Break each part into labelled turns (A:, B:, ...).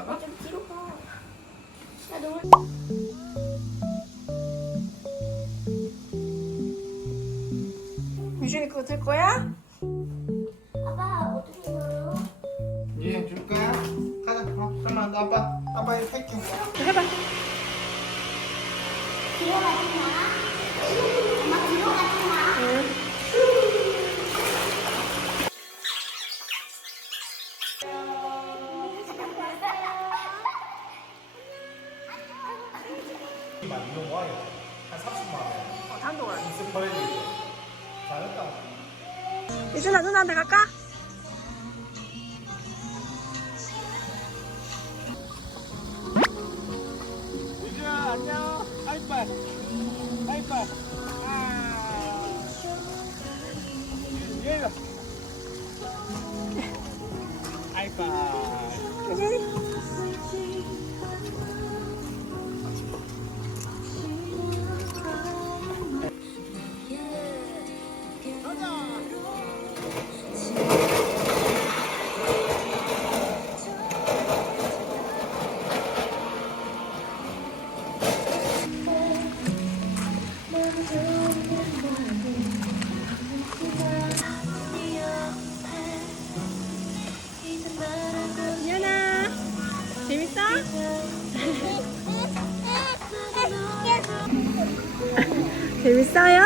A: 나가?
B: 좀 뒤로 가. 야, 너
A: 유준이 그거 들 거야?
B: 아빠 어떻게 걸어?
C: 얘줄 거야? 가자. 어, 잠깐만, 나 아빠, 아빠 이거 할게.
A: 해봐.
B: 뒤로 가지 마. 엄마 뒤로 가지 마.
A: 응.
C: 하이파이. 아. 얘가. 하이파이.
A: 유 재밌어요?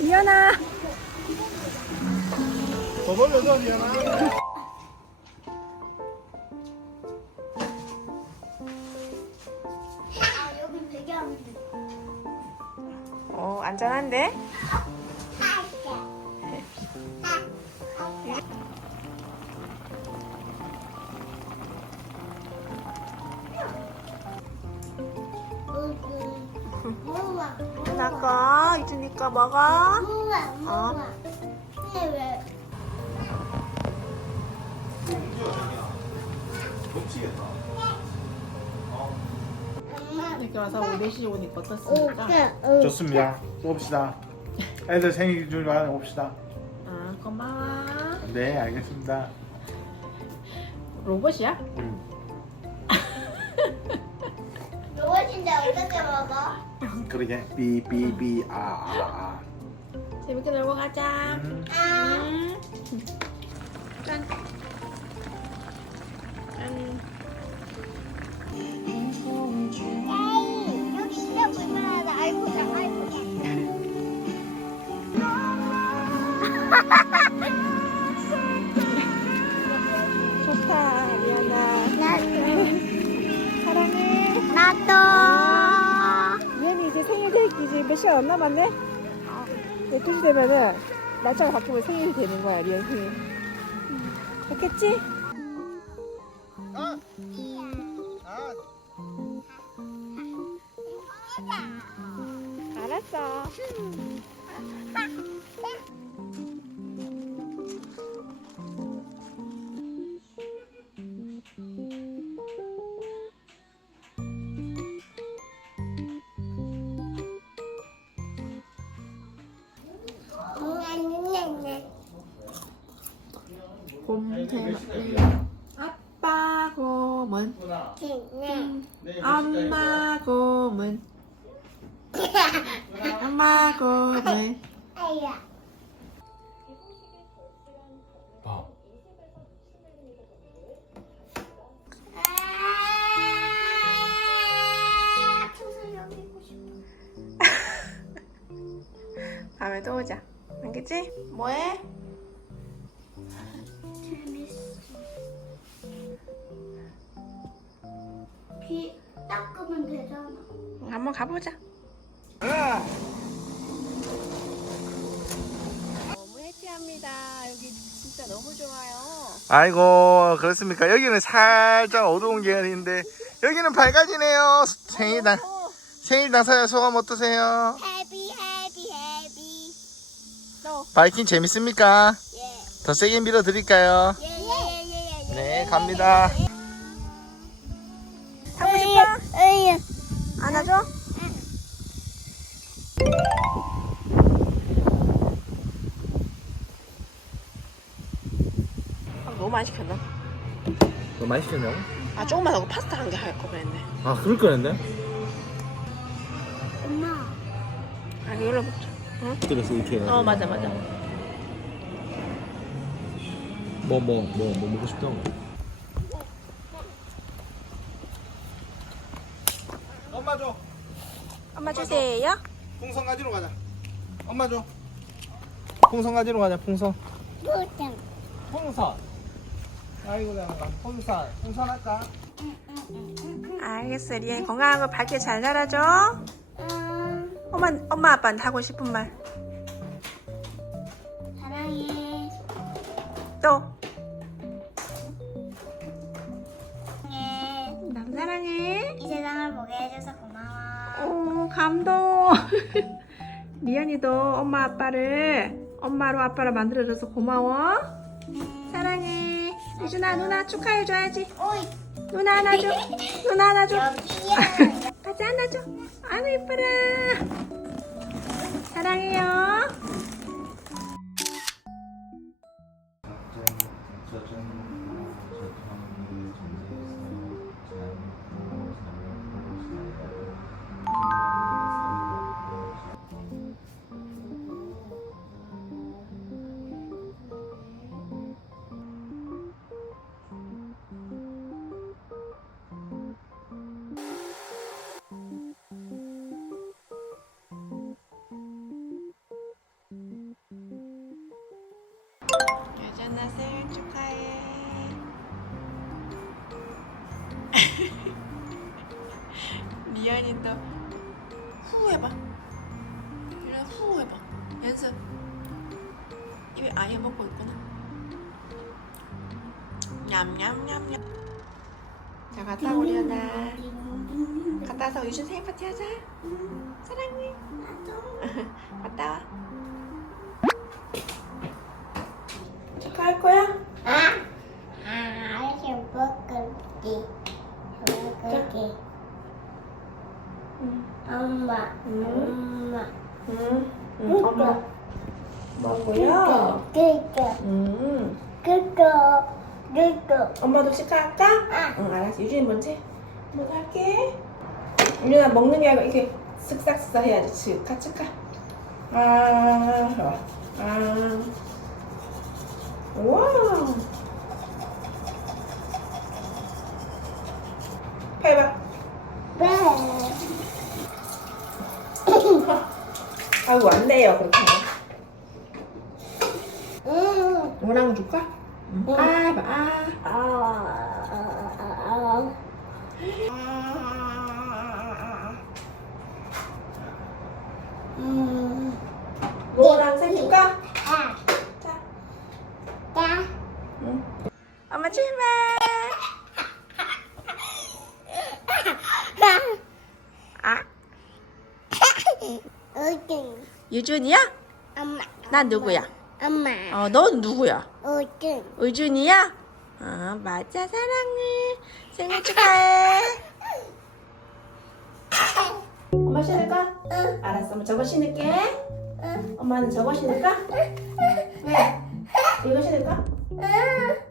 A: 유연아
C: 더 돌려줘, 미안아.
B: 아.
A: 어 안전한데? 거 유준이 거 먹어.
B: 엄마.
A: 이렇게 와서 우리 4시 오니까
B: 오케이.
C: 좋습니다. 봅시다. 애들 생일 줄 알아 봅시다.
A: 아 고마워
C: 네, 알겠습니다.
A: 로봇이야?
C: 음.
B: 로봇인데 어떻게 먹어?
C: 그러게. 삐삐삐 아. 아,
A: 재밌게 놀고 가자
C: 아. 음.
A: 짠. 짠.
B: 에이, 여기 진짜 불편하다. 아이고야, 아이고야.
A: 안 남았네? 12시 되면은 날짜가 바뀌면 생일이 되는 거야 리안 생일 됐겠지?
C: 아. 아.
A: 알았어 곰태 아빠 곰은 엄마 곰은 엄마 곰은
B: 아야.
C: 봐.
B: 아, 풍선 여기 있고 싶어.
A: 다음에 또 오자 알겠지? 뭐해?
B: 비 닦으면 되잖아.
A: 한번 가보자
C: 아.
A: 너무 해피합니다 여기 진짜 너무 좋아요
C: 아이고 그렇습니까? 여기는 살짝 어두운 계열인데 여기는 밝아지네요. 생일당 생일 당사자 소감 어떠세요?
B: 헤비 헤비.
A: 또
C: 바이킹 재밌습니까?
B: 예.
C: 더 세게 밀어 드릴까요?
B: 예예예예.
C: 네 갑니다.
A: 싶어?
B: 에이.
A: 안아줘? 아, 너무
C: 많이 시켰냐고?
A: 아 조금만 하고 파스타 한 개 할 거 그랬네.
C: 아 그럴 거였네
B: 엄마.
A: 아 이걸로 먹자.
C: 그래서 이렇게 해가지고
A: 어 맞아 맞아.
C: 뭐뭐뭐뭐 먹고 싶다고 엄마 줘
A: 엄마 주세요.
C: 풍선 가지러 가자. 엄마 줘. 풍선 가지러 가자 풍선.
B: 보장.
C: 풍선. 아이고 내가 풍선. 풍선 할까?
A: 알겠어 리안 건강한 거 밝게 잘 자라줘.
B: 음,
A: 엄마 엄마 아빠한테 하고 싶은 말 리안이도 엄마 아빠를 엄마로 아빠로 만들어줘서 고마워. 사랑해. 유준아 누나 축하해줘야지. 누나 안아줘. 누나 안아줘. 같이 안아줘. 아이고 이뻐라. 사랑해요. 미연이도 후 해봐. 이런 후 해봐. 연습. 입에 아예 먹고 있구나. 냠냠냠냠. 자 갔다 오려나. 갔다 와서 유준 생일 파티 하자. 사랑해. 갔다 와. 축하할 거야?
B: 아, 아, 이렇게 먹을게. 먹을게. 엄마, 엄마.
A: 응. 응. 엄마. 뭐고요?
B: 그거,
A: 음.
B: 그거, 그거.
A: 엄마도 축하할까?
B: 아.
A: 응, 알았어. 유진이 먼저 해. 먼저 할게. 유진아 먹는 게 아니고 이렇게 쓱싹쓱싹 해야지. 축하, 축하. 아, 좋아. 아. 우와. 해봐.
B: 왜?
A: 아이고, 안 돼요. 그렇게.
B: 응.
A: 뭐랑 줄까? 응. 아. 아.
B: 아, 음,
A: 뭐랑 생 줄까?
B: 아,
A: 자.
B: 자.
A: 응. 엄마 출발. 아,
B: 우준,
A: 유준이야?
B: 엄마.
A: 난 누구야?
B: 엄마.
A: 어, 넌 누구야?
B: 우준.
A: 의준이야? 아, 맞아, 사랑해. 생일 축하해. 엄마 신을까?
B: 응.
A: 알았어, 엄마 저거 신을게.
B: 응.
A: 엄마는 저거 신을까? 왜? 이거 신을까?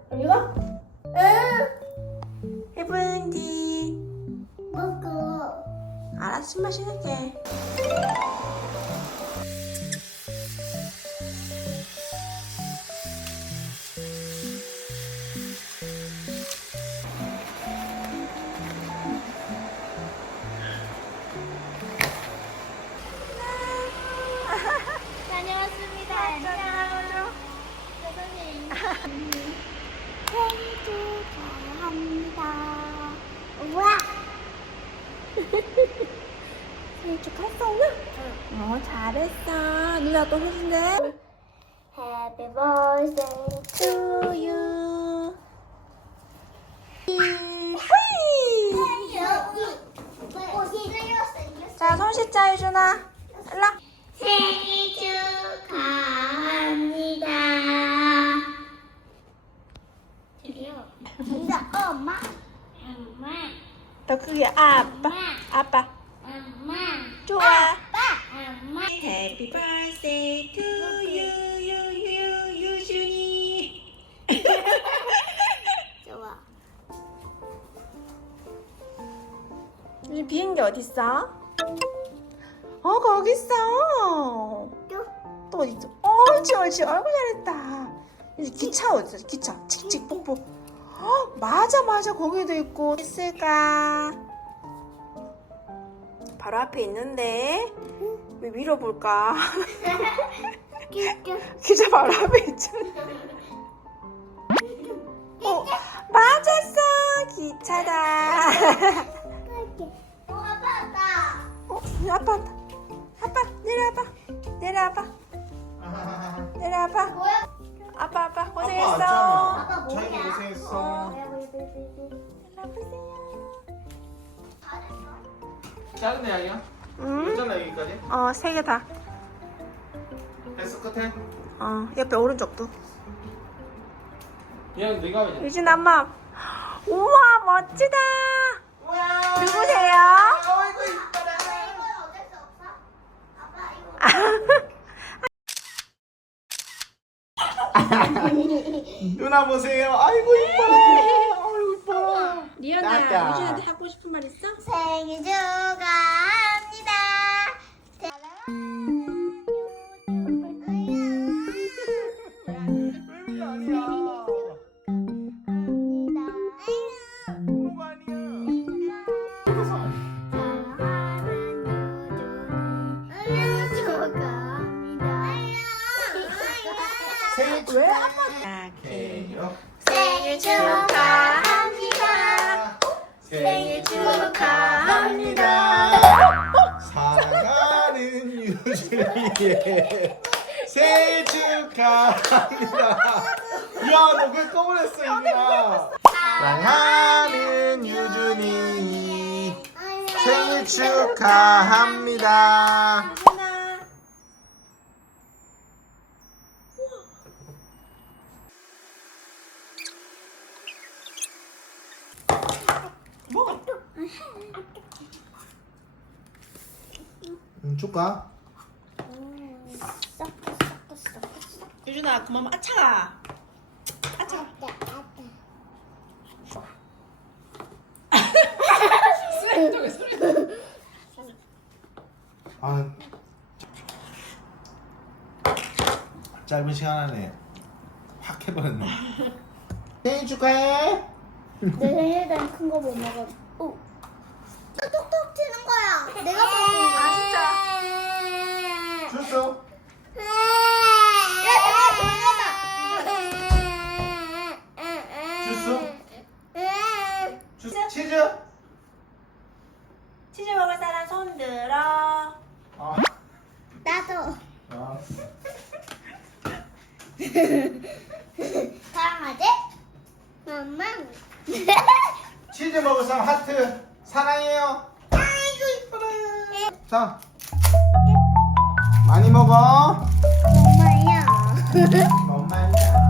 A: 그럼 이거? 해븐디.
B: 먹고.
A: 알았어, 신발 신을게.
B: 생일
A: 축하했어, 오늘? 어, 잘했어. 누나 또 해준대.
B: Happy birthday to
A: you. 자, 손 씻자, 유준아. 일라.
B: 생일 축하합니다. 드디어. 진짜. 엄마.
A: 그게 아빠. 아빠.
B: 엄마.
A: 좋아.
B: 아빠. 엄마.
A: Happy birthday to you, you, you, you, 준이.
B: 좋아.
A: 이 비행기 어딨어? 어, 거기 있어. 또 어딨어? 어, 옳지, 옳지. 얼굴 잘했다. 이제 기차 어딨어? 기차. 칙칙, 뽀뽀. 어 맞아 맞아 거기도 있고 있을까? 바로 앞에 있는데 왜 밀어볼까? 기차 바로 앞에 있잖아. 어 맞았어 기차다.
B: 어, 아빠 왔다.
A: 어, 아빠, 아빠, 아빠, 내려와봐, 내려와봐, 내려와봐.
B: 뭐야?
A: 아빠, 아빠,
C: 아빠
A: 고생했어.
C: 왔잖아.
B: 아빠
C: 자기
B: 뭐야?
C: 고생했어.
A: 내려보세요.
C: 작은 대학이야?
A: 응?
C: 있잖아 여기까지.
A: 어, 세 개 다.
C: 됐어 끝에.
A: 어, 옆에 오른쪽도.
C: 얘는 네가 왜?
A: 유진 엄마. 우와, 멋지다.
C: 뭐야?
A: 누구세요?
C: 아이고 이뻐라.
B: 이건 어쩔 수 없어? 아빠 이거.
C: 누나 보세요. 아이고 이뻐라. 아이고 이뻐라.
A: 리언아. 유진한테 하고 싶은 말 있어?
B: 생일 축하
C: 유준이의 생일 축하합니다. 야, 너 그걸 꺼버렸어, 이구나. 사랑하는 유준이 생일 축하합니다.
A: 유진아.
C: 응, 줄까?
A: 유진아, 그만 아차가. 아차가. 수행 소리.
C: 아, 짧은 시간 안에 확 해버렸네. 생일 축하해.
B: 내 생일엔 큰거 못 먹어. 오. 톡톡 튀는 거야. 내가 먹은 거.
A: 아, 진짜?
C: 줬어?
B: 야,
C: 줬어? 주, 치즈?
A: 치즈 먹을 사람 손 들어.
C: 아,
B: 나도
C: 아.
B: 사랑하지? 엄마.
C: 치즈 먹을 사람 하트 사랑해요.
B: 아이고 이뻐라.
C: 자, 많이 먹어.
B: 엄마야.
C: 엄마야.